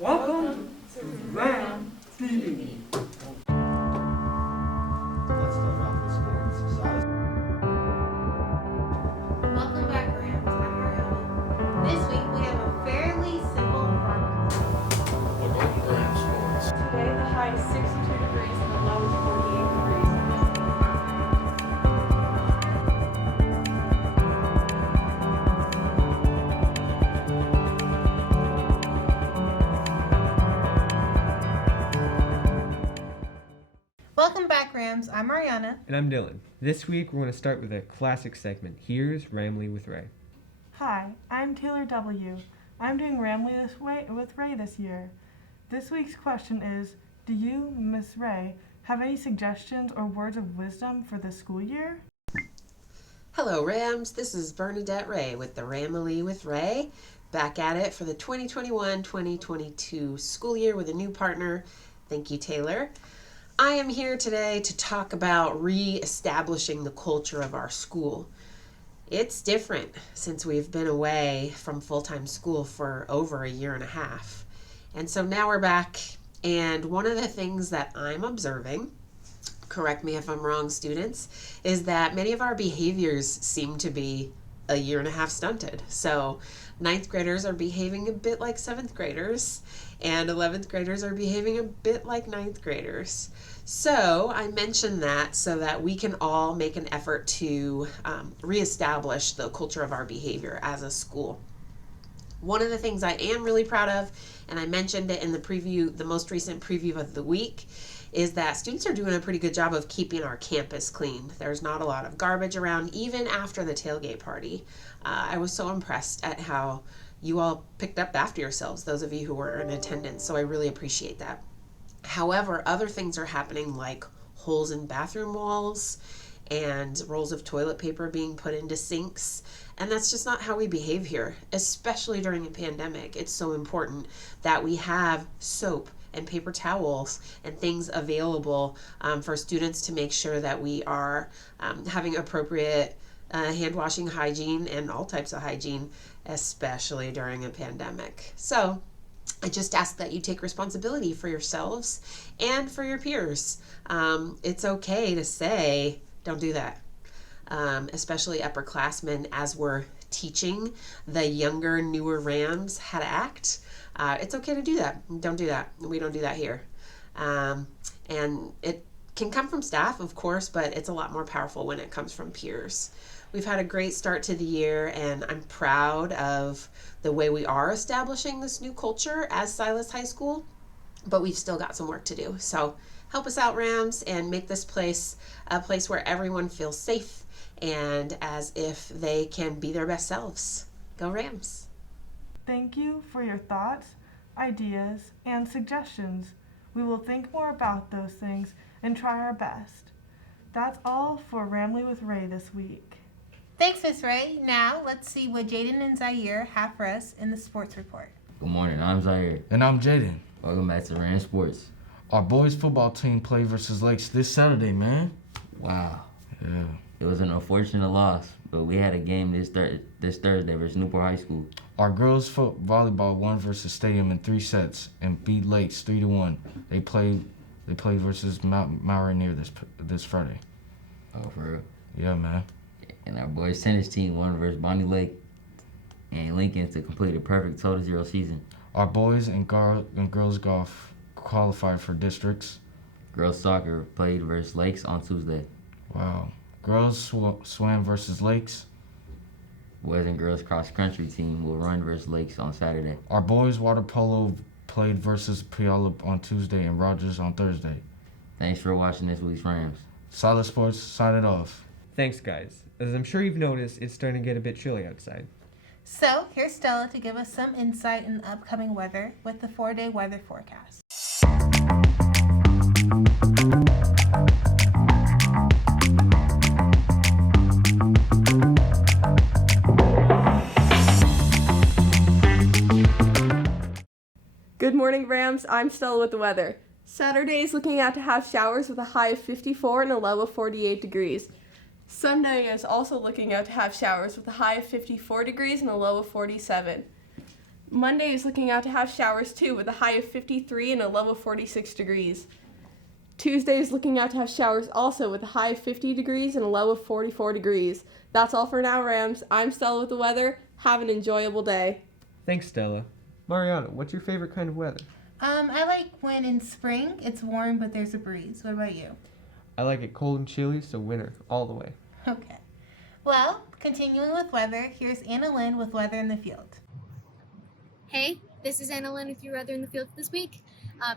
Welcome to Ramtv. Let's start off with sports. Silas. Welcome back, Rams. I'm Mariana. This week we have a fairly simple program. Welcome to Ram Sports. Today the high is 62 degrees and the low is 48 degrees. Welcome back, Rams. I'm Mariana. And I'm Dylan. This week we're going to start with a classic segment. Here's Ramily with Ray. Hi, I'm Taylor W. I'm doing Ramily with Ray this year. This week's question is, do you, Miss Ray, have any suggestions or words of wisdom for the school year? Hello, Rams. This is Bernadette Ray with the Ramily with Ray. Back at it for the 2021-2022 school year with a new partner. Thank you, Taylor. I am here today to talk about re-establishing the culture of our school. It's different since we've been away from full-time school for over a year and a half. And so now we're back, and one of the things that I'm observing, correct me if I'm wrong, students, is that many of our behaviors seem to be a year and a half stunted. So 9th graders are behaving a bit like 7th graders, and 11th graders are behaving a bit like 9th graders. So I mention that so that we can all make an effort to reestablish the culture of our behavior as a school. One of the things I am really proud of, and I mentioned it in the most recent preview of the week, is that students are doing a pretty good job of keeping our campus clean. There's not a lot of garbage around, even after the tailgate party. I was so impressed at how you all picked up after yourselves, those of you who were in attendance, so I really appreciate that. However, other things are happening, like holes in bathroom walls and rolls of toilet paper being put into sinks, and that's just not how we behave here, especially during a pandemic. It's so important that we have soap and paper towels and things available for students to make sure that we are having appropriate hand washing hygiene and all types of hygiene, especially during a pandemic. So I just ask that you take responsibility for yourselves and for your peers. It's okay to say, don't do that, especially upperclassmen, as we're teaching the younger, newer Rams how to act. It's okay to do that. Don't do that. We don't do that here. And it can come from staff, of course, but it's a lot more powerful when it comes from peers. We've had a great start to the year, and I'm proud of the way we are establishing this new culture as Silas High School, but we've still got some work to do. So help us out, Rams, and make this place a place where everyone feels safe and as if they can be their best selves. Go Rams! Thank you for your thoughts, ideas, and suggestions. We will think more about those things and try our best. That's all for Ramily with Ray this week. Thanks, Miss Ray. Now let's see what Jayden and Zaire have for us in the sports report. Good morning, I'm Zaire. And I'm Jayden. Welcome back to Ram Sports. Our boys football team play versus Lakes this Saturday, man. Wow. Yeah. It was an unfortunate loss, but we had a game this Thursday versus Newport High School. Our girls volleyball won versus Stadium in 3 sets and beat Lakes 3-1. They played versus Mariana this Friday. Oh, for real? Yeah, man. And our boys tennis team won versus Bonnie Lake and Lincoln to complete a perfect total 0 season. Our boys and girls golf qualified for districts. Girls soccer played versus Lakes on Tuesday. Wow. Girls swam versus Lakes. Boys and girls cross country team will run versus Lakes on Saturday. Our boys water polo played versus Puyallup on Tuesday and Rogers on Thursday. Thanks for watching this week's Rams. Solid Sports, sign it off. Thanks, guys. As I'm sure you've noticed, it's starting to get a bit chilly outside. So here's Stella to give us some insight in the upcoming weather with the 4-day weather forecast. Good morning, Rams. I'm Stella with the weather. Saturday is looking out to have showers with a high of 54 and a low of 48 degrees. Sunday is also looking out to have showers with a high of 54 degrees and a low of 47. Monday is looking out to have showers too, with a high of 53 and a low of 46 degrees. Tuesday is looking out to have showers also, with a high of 50 degrees and a low of 44 degrees. That's all for now, Rams. I'm Stella with the weather. Have an enjoyable day. Thanks, Stella. Mariana, what's your favorite kind of weather? I like when in spring it's warm but there's a breeze. What about you? I like it cold and chilly, so winter all the way. Okay. Well, continuing with weather, here's Annalyn with weather in the field. Hey, this is Annalyn with your weather in the field this week.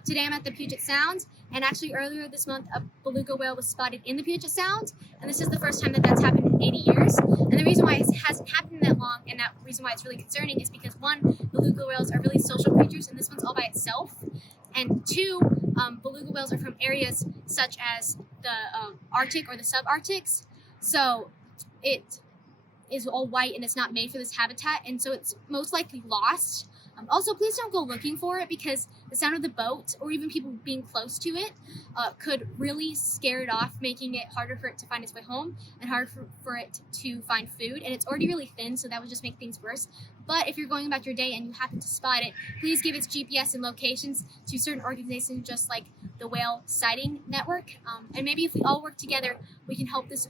Today I'm at the Puget Sound, and actually earlier this month a beluga whale was spotted in the Puget Sound, and this is the first time that that's happened in 80 years. And the reason why it hasn't happened that long, and that reason why it's really concerning, is because one, beluga whales are really social creatures, and this one's all by itself, and two, beluga whales are from areas such as the Arctic or the subarctics, so it is all white and it's not made for this habitat, and so it's most likely lost. Also, please don't go looking for it, because the sound of the boat or even people being close to it could really scare it off, making it harder for it to find its way home and harder for it to find food. And it's already really thin, so that would just make things worse. But if you're going about your day and you happen to spot it, please give its GPS and locations to certain organizations just like the Whale Sighting Network. And maybe if we all work together, we can help this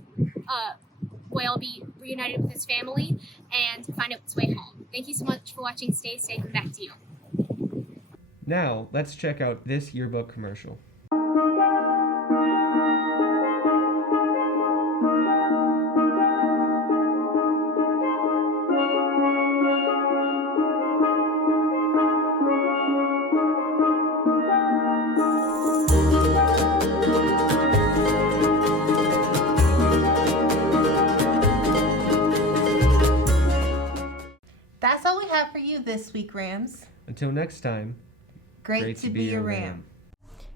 whale be reunited with its family and find its way home. Thank you so much for watching. Stay safe, and back to you. Now, let's check out this yearbook commercial. That's all we have for you this week, Rams. Until next time, Great to be a Ram.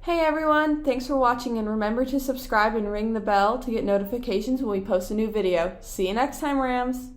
Hey everyone, thanks for watching, and remember to subscribe and ring the bell to get notifications when we post a new video. See you next time, Rams!